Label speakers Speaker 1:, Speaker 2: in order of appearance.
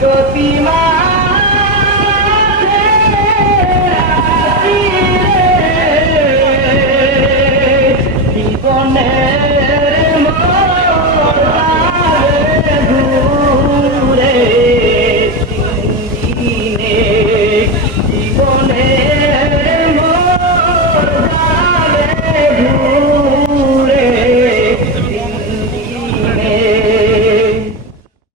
Speaker 1: go be my